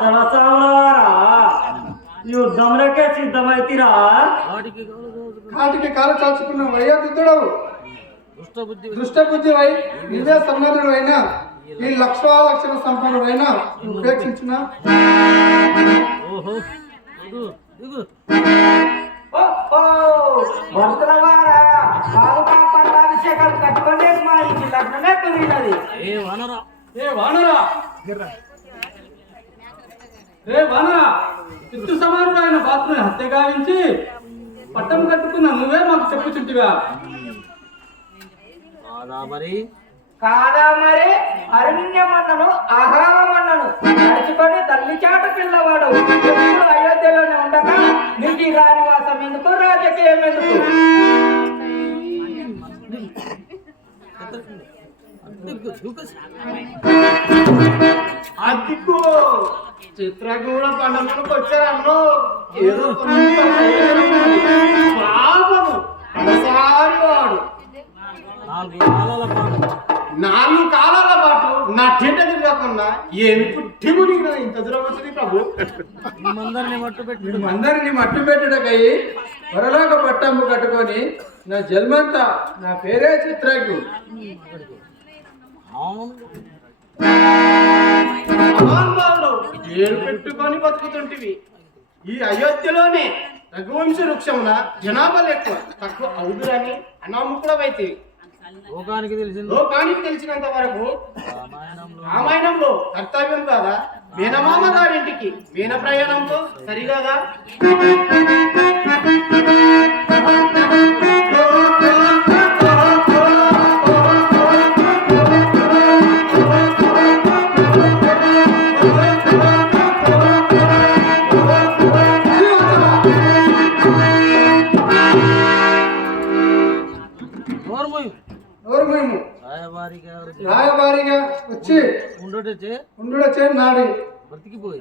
చలసావులవారా యుద్ధములకే సిద్ధమైతిరా. కాటికి కాలు చాచుకున్న వయ్యా దుద్దుడవు దుష్టబుద్ధి వై నువ్వే సన్నదుడు అయినా ఈ లక్షల సంపన్నుడు అయినా ఉపేక్షించిన అభిషేకాలు కట్టుకునే మా ఇంటి లగ్నమే కుదిరినది. చిత్తు సమానుడు ఆయన పాత్రని హత్య గావించి పట్టం కట్టుకున్న నువ్వే మాకు చెప్పుచుంటివా? కాదా మరి అరణ్యమన్నను ఆహారమన్నను నడుచుకొని తల్లి చాట పిల్లవాడు ఎప్పుడు అయోధ్యలోనే ఉండగా నీకు ఈ రానివాసం ఎందుకు, రాజకీయం ఎందుకు? అదికు చిత్రకూడ పండుగకు వచ్చారన్ను ఏదో పాపము ఒకసారి వాడు 4 కాలాల పాటు నా టెంట తిరగకుండా ఏమి పుట్టి మునిగిన ఇంత దూరం వచ్చింది ప్రభు. అందరిని మట్టు పెట్టుటకయ్యి వరలాక పట్టము కట్టుకొని నా జన్మంతా నా పేరే చిత్రకు ఏడు పెట్టుకొని బతుకుతుంటివి. ఈ అయోధ్యలోనే రఘువంశ వృక్షమున జనాభాలు ఎక్కువ తక్కువ అవుదురని అనాముకుడవైతే లోకానికి తెలిసినంత వరకు రామాయణంలో కర్తవ్యం కాదా మేనమామ గారింటికి మేన ప్రయాణంతో సరిగాదా? రాయబారిగా వచ్చి ఉండొచ్చే నాడి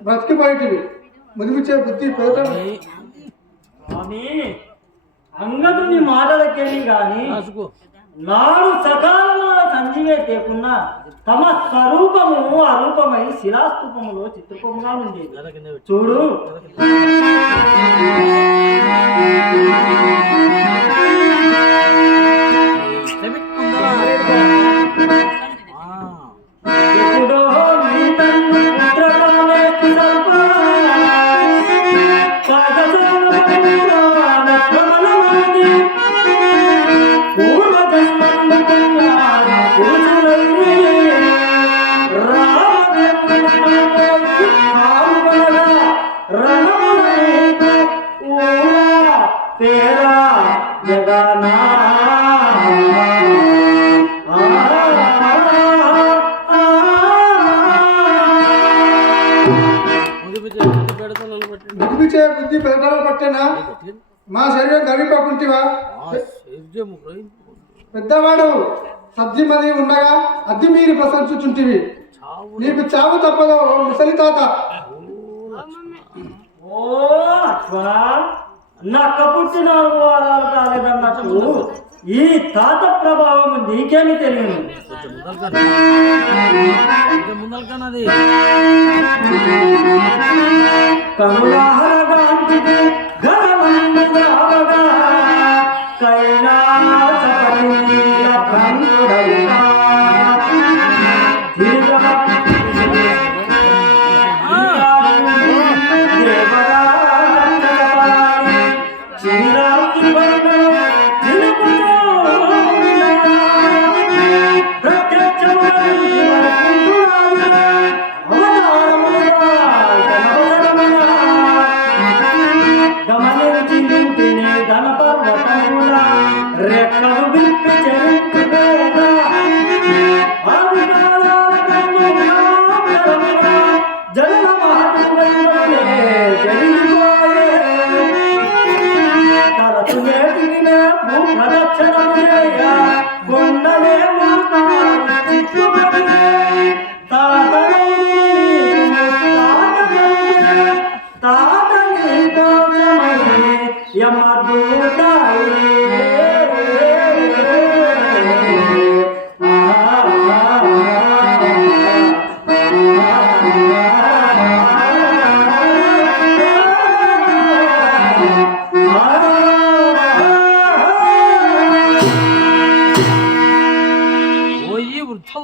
బ్రతికిపోయేటివి ముదిమిచ్చే బుద్ధి పోతాడు. అంగదుని మాటలకేమి గాని నాడు సకాలంలో సంజీవే తేకున్నా తమ స్వరూపము అరూపమై శిలాస్తూపములో చిత్రపముగా ఉండేది. చూడు బుద్ధి పెద్దలు పట్టేనా మా శరీరం గడిపకుంటివా? పెద్దవాడు సబ్జీ మది ఉండగా అద్దె మీరు ప్రశంసించుంటివి. నీకు చావు తప్పదు ముసలి తాత. నక్క పుట్టిన 4 వారాలు కాలేదన్నట్టు ఈ తాత ప్రభావం నీకేమి తెలియదు. కనులాహరగాంచిది గరమందుగావగా కైలాసపతి భ్రంగుడవుగా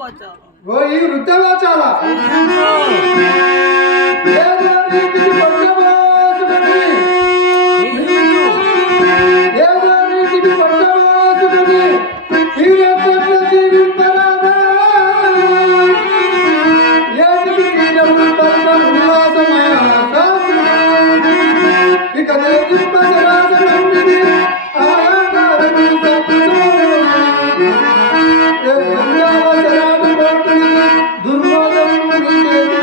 ఓ ఈ వృద్ధవాచాల ఏదో నీతికి పట్టబోసుకొని ఏదో నీతికి పట్టబోసుకొని ఈ ఎట్ల జీవింపరాదా ఏటికి తీరము పరమ ఉల్లాసమయ ఇక దేశపరాజనందిని ఆయాకారము తప్పుచోని ఎంజావసరాలు పోటుని దుర్మోదము నీకేది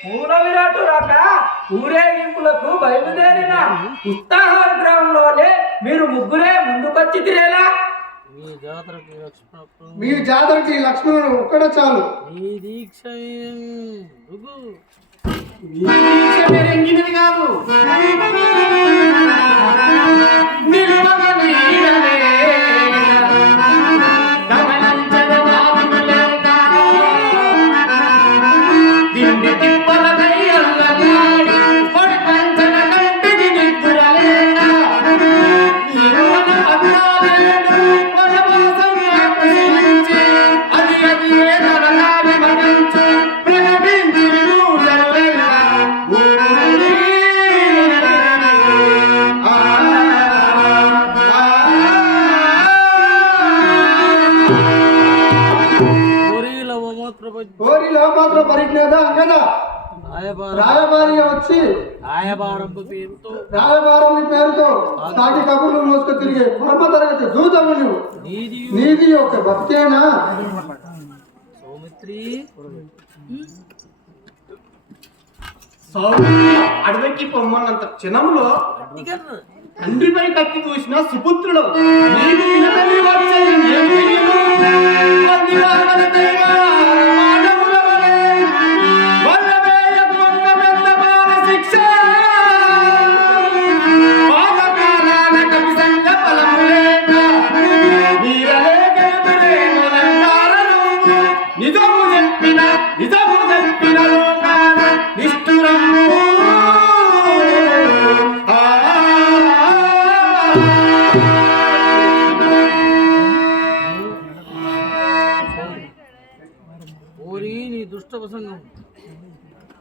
మూల విరాటు రాక ఊరేగింపులకు బయలుదేరిన ఉత్తాహార గ్రామంలోనే మీరు ముగ్గురే ముందుకొచ్చి తిరేలా మీ జాతరకి లక్ష్మణుడు ఒక్కడే చాలు మీ దీక్ష మెరంగినది కాదు కోరిలో మాత్రం పరిజ్ఞాత అంగదా రాయబారి వచ్చి రాయబారం పేరుతో సాగి కబుర్లు మోసుకు తిరిగే పరమ తరగతి దూతము నువ్వు నీది యొక్క భక్తేనా సౌమిత్రి అడవికి పొమ్మన్నంత క్షణంలో తండ్రిపై కత్తి చూసిన సుపుత్రుడు నీకు పినతల్లి వచ్చేది ఏం తెలియదు? వందివాగల దైవ మానవుల వలె వల్లవేయకు ఒక్క పెద్ద బాలశిక్ష. పాపకాలాల కవిసంగ ఫలము లేక వీరలేక ఎదురేమో లంకారను. నిజము చెప్పిన లోకాన నిష్ఠురము.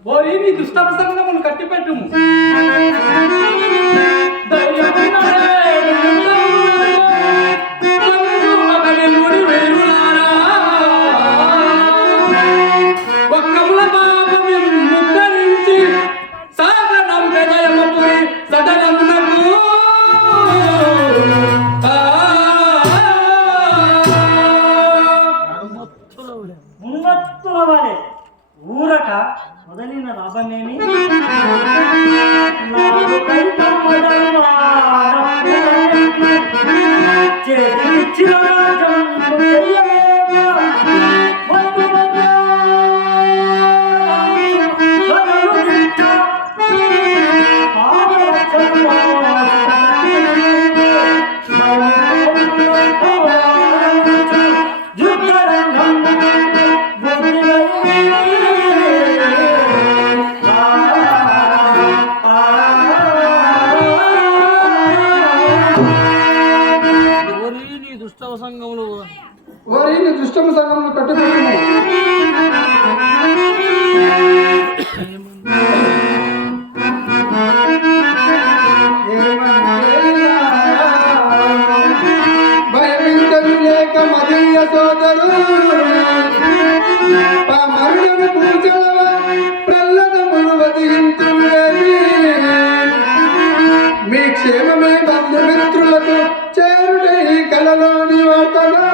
ఓరి నీ దుష్ట ప్రసంగమును కట్టిపెట్టుము ఒక్కముల పాపము ముక్కరించి సాగనం హృదయముపై సదనమునకు ఉన్నత్తుల వలె ఊరట మొదలైన లాభమేమి ఓరి నీ దుష్టము సంఘములు కట్టుపెట్టుము భయమింతలు లేక మదీయ సోదరు మరుడను పూజలవ ప్రల్లదములు వదిలించులేవి మీ క్షేమమే బంధుమిత్రులకు చేరుడే ఈ కలలోని వార్తగా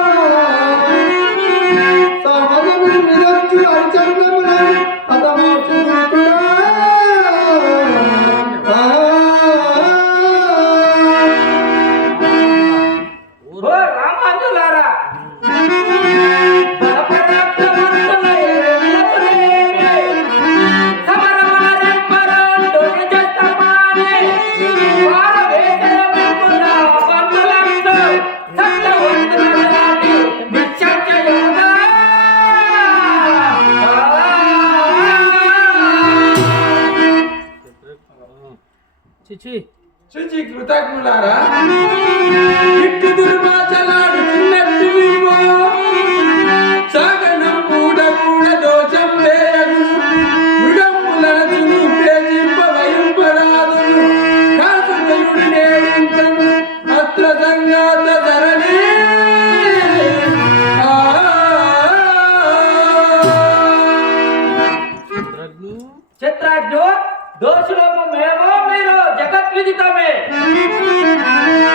సమాజము నిరచ్చు అర్చనముల పదమోచు గుర్తుడా ఓ రామాంజులారా చిచి శుచి కృతజ్ఞులారా ఇట్టు దుర్వాచలాడుతున్నట్టు నీవు సాగనం కూడా కూడా దోషం వేయగును మృగములను పేజింప వయింపరాదును కాసుకుడి నేడింతను అత్ర సంగాత ధరణి చిత్రాజ్ఞు దోషులము మేమో మీరు జగద్విదితమే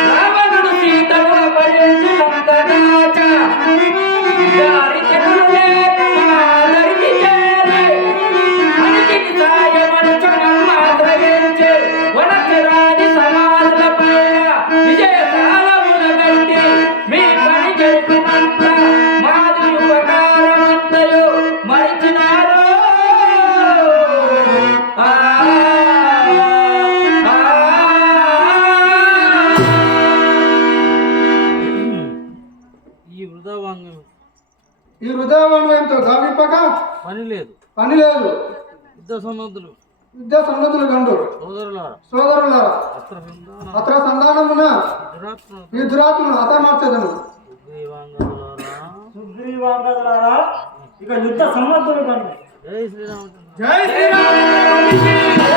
రావణుడు సీతను అపహరించి లంకనాచ దారి చెట్లు లేక దరికి చేరి అనితికి సాయమనుచనం ఆశ్రయించి వనచరాది సమాధులపైన విజయశాలముల గట్టి మీ పని జరిపినంత మాది ఉపకారమంతయు మరిచినారు. ఈ హృదయవాణ్యంతో గావింపక పని లేదు విద్యా యుద్ధ సన్నతులు గండు సోదరులారా అత్ర సంధానమున ఈ దురాత్మను హతమార్చదను. సుగ్రీవాంగదులారా ఇక యుద్ధ సన్నద్ధులు కండి. జై శ్రీరామ్. జై శ్రీరామ్.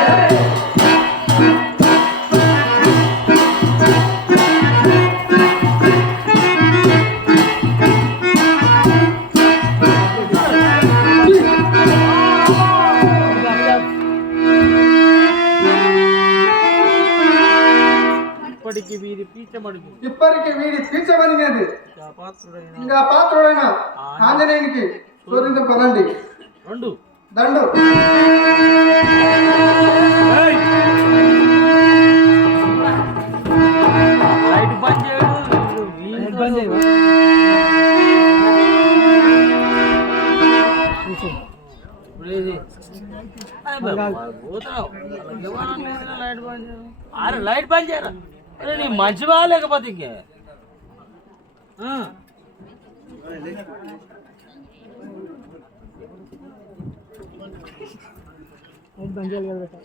ఇప్పటికి వీరి పీచమనిది ఇంకా పాత్రుడైన ఆంజనేయునికి శోధించం పదండి. దండు లైట్ బంద్ చేయడు లైట్ బంద్ చేయరా నీ మంచి బాగా లేకపోతే ఇంకే బంద్ చేయాలి కదా.